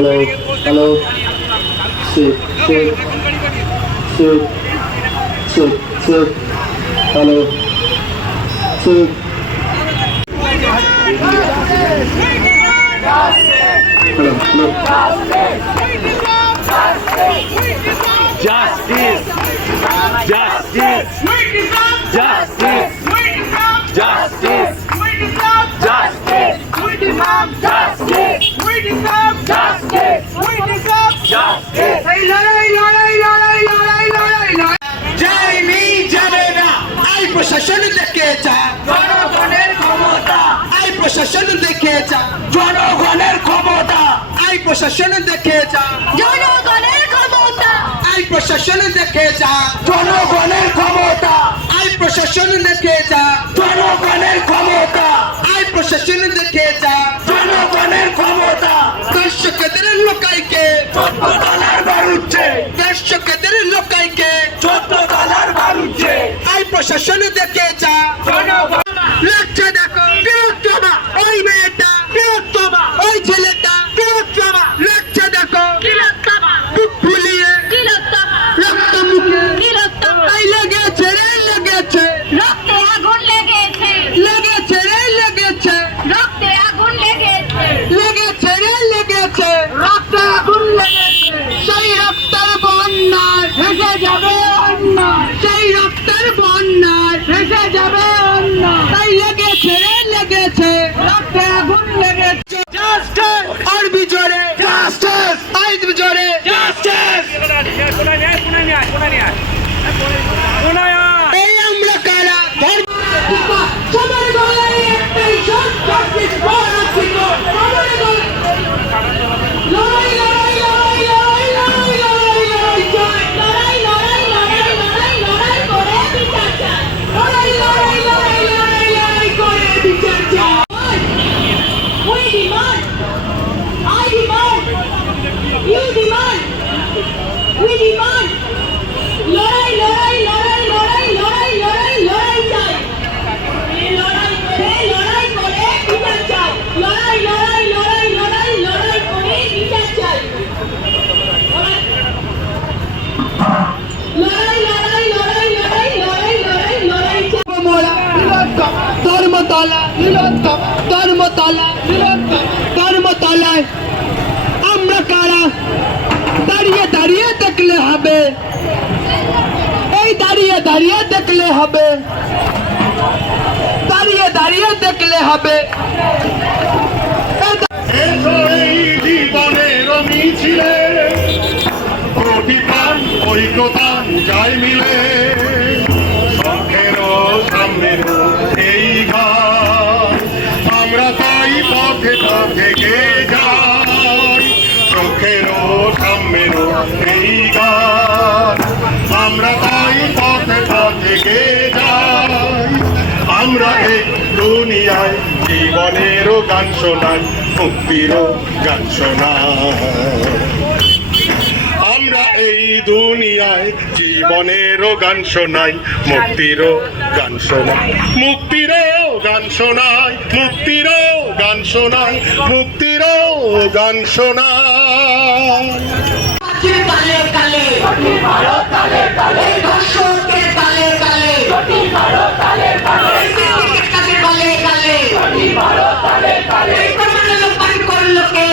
hello, hello, sit, sit, sit, sit, sit, hello, sit. Hello. প্রশাসন দেখে যা জনগণের ক্ষমতা। আই প্রশাসন দেখে যা জনগণের ক্ষমতা। আই প্রশাসন দেখে যা জনগণের ক্ষমতা। দর্শকদের লোকাইকে। চোদ্দতলার বাড়ুচ্ছে দর্শকদের লোকাইকে। চোদ্দ তলার বাড়ুচ্ছে আই প্রশাসন দেখে যা জনগণ লেগেছে রক্তে আগুন লেগেছে। আর বিজরে বৃহত্তম আমরা কারা? দাঁড়িয়ে দাঁড়িয়ে দেখলে হবে। এই দাঁড়িয়ে দাঁড়িয়ে দেখলে হবে। দাঁড়িয়ে দাঁড়িয়ে দেখলে হবে। এই আমরা তাই পথে পথে আমরা এই দুনিয়ায় জীবনেরও গান শোনাই মুক্তিরও গান শোনাই। আমরা এই দুনিয়ায় জীবনেরও গান শোনাই মুক্তিরও গান শোনাই মুক্তিরও গান শোনাই মুক্তিরও গান শোনাই মুক্তিরও গান শোনাই। কালে। কালে এই ধর্ষকের কালে। কালে এই সিন্ডিকেট কাকে কালে। কালে এই প্রমাণ লোপান করল কে?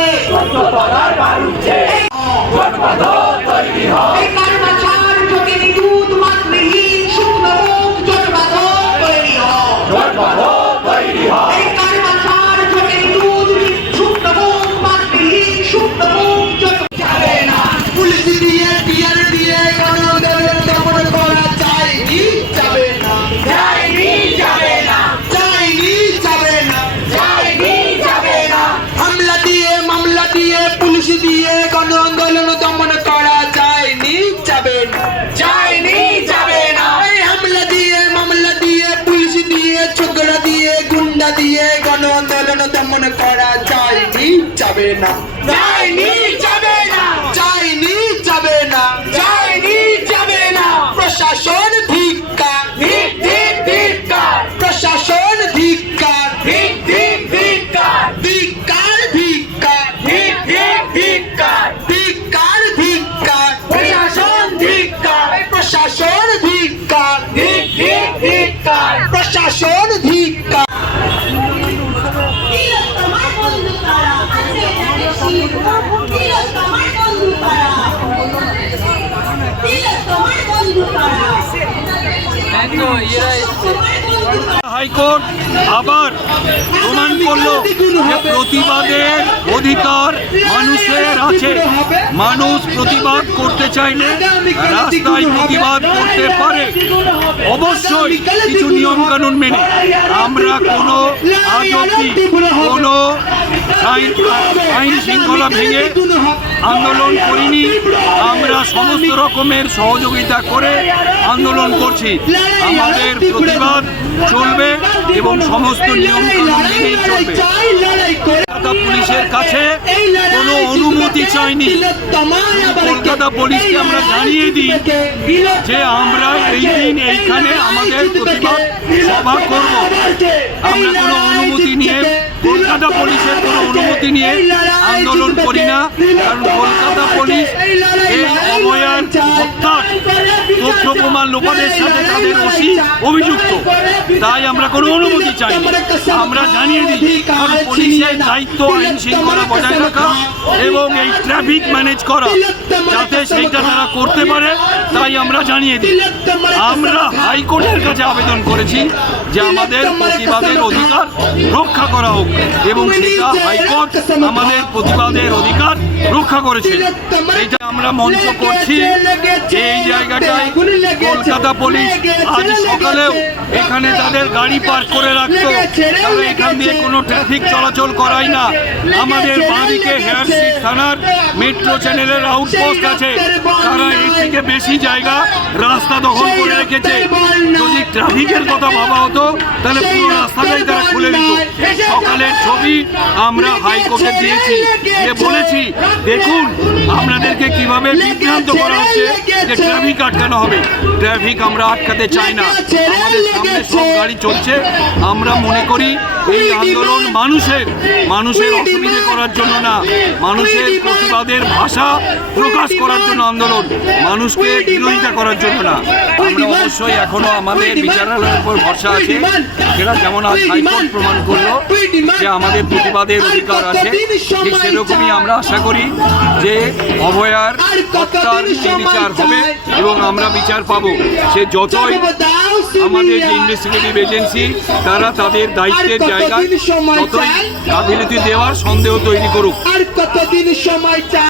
যাবে না। যায়নি যাবে না। যায়নি যাবে না। যায়নি যাবে না। প্রশাসন ধিক্কার ধিক ধিক ধিক্কার প্রশাসন ধিক্কার ধিক ধিক ধিক্কার ধিক্কার ধিক্কার ধিক ধিক ধিক্কার ধিক্কার ধিক্কার প্রশাসন ধিক্কার প্রশাসন ধিক্কার ধিক ধিক ধিক্কার প্রশাসন হাইকোর্ট আবার প্রমাণ করল প্রতিবাদের অধিকার মানুষের আছে। মানুষ প্রতিবাদ করতে চাইলে রাস্তায় প্রতিবাদ করতে পারে। অবশ্যই কিছু নিয়ম কানুন মেনে। আমরা কোনো আজ কোনো আইন আইন শৃঙ্খলা ভেঙে আন্দোলন করিনি। আমরা সমস্ত রকমের সহযোগিতা করে আন্দোলন করছি। আমাদের প্রতিবাদ চলবে এবং সমস্ত নিয়ম চলবে। কলকাতা পুলিশের কাছে কোনো অনুমতি চাইনি। কলকাতা পুলিশকে আমরা জানিয়ে দিই যে আমরা এই দিন এইখানে আমাদের প্রতিবাদ সভা করব। আমরা কোনো অনুমতি নিয়ে কলকাতা পুলিশের কোনো অনুমতি নিয়ে আন্দোলন করি না কারণ কলকাতা পুলিশ এই অভয়ার হত্যার তথ্য প্রমাণ লোপাটের সাথে তাদের ওসি অভিযুক্ত। তাই আমরা কোনো অনুমতি চাই। আমরা জানিয়ে দিই কারণ পুলিশের দায়িত্ব আইন শৃঙ্খলা বজায় রাখা এবং এই ট্রাফিক ম্যানেজ করা। যাতে সেইটা তারা করতে পারে তাই আমরা জানিয়ে দিই আমরা হাইকোর্টের কাছে আবেদন করেছি যে আমাদের প্রতিবাদের অধিকার রক্ষা করা হোক। এবং সেটা হাইকোর্ট আমাদের প্রতিবাদের অধিকার রক্ষা করেছে। এটা আমরা মঞ্চ করছি। এই জায়গাটায় কলকাতা পুলিশ আজ সকালেও এখানে তাদের গাড়ি পার্ক করে রাখতো। তারা এখান দিয়ে কোনো ট্রাফিক চলাচল করায় না। আমাদের বাঁদিকে হেয়ার থানার মেট্রো চ্যানেলের আউটপোস্ট আছে। তারা এর থেকে বেশি জায়গা রাস্তা দখল করে রেখেছে। যদি ট্রাফিকের কথা ভাবা হতো তাহলে পুরো রাস্তাটাই তারা খুলে দিত সকালের ছবি আমরা হাইকোর্টে দিয়েছি যে বলেছি, দেখুন আপনাদেরকে কীভাবে বিভ্রান্ত করা হচ্ছে যে ট্রাফিক আটকানো হবে। ট্রাফিক আমরা আটকাতে চাই না। আমাদের সামনে সব গাড়ি চলছে। আমরা মনে করি এই আন্দোলন মানুষের মানুষের অসুবিধে করার জন্য না। মানুষের প্রতিবাদের ভাষা প্রকাশ করার জন্য আন্দোলন। মানুষকে বিরোধিতা করার জন্য না। আমরা অবশ্যই এখনও আমাদের বিচারালয়ের উপর ভরসা আছে। সেটা যেমন আজ হাইকোর্ট প্রমাণ করল যে আমাদের প্রতিবাদের অধিকার আছে ঠিক সেরকমই আমরা আশা করি যে অভয়ার হত্যার বিচার হবে এবং আমরা বিচার পাব। সে যতই আমাদের যে ইনভেস্টিগেটিভ এজেন্সি তারা তাদের দায়িত্বের জায়গায় ততই গাফিলতি দেওয়ার সন্দেহ তৈরি করুক। আর কতদিন সময় চাই?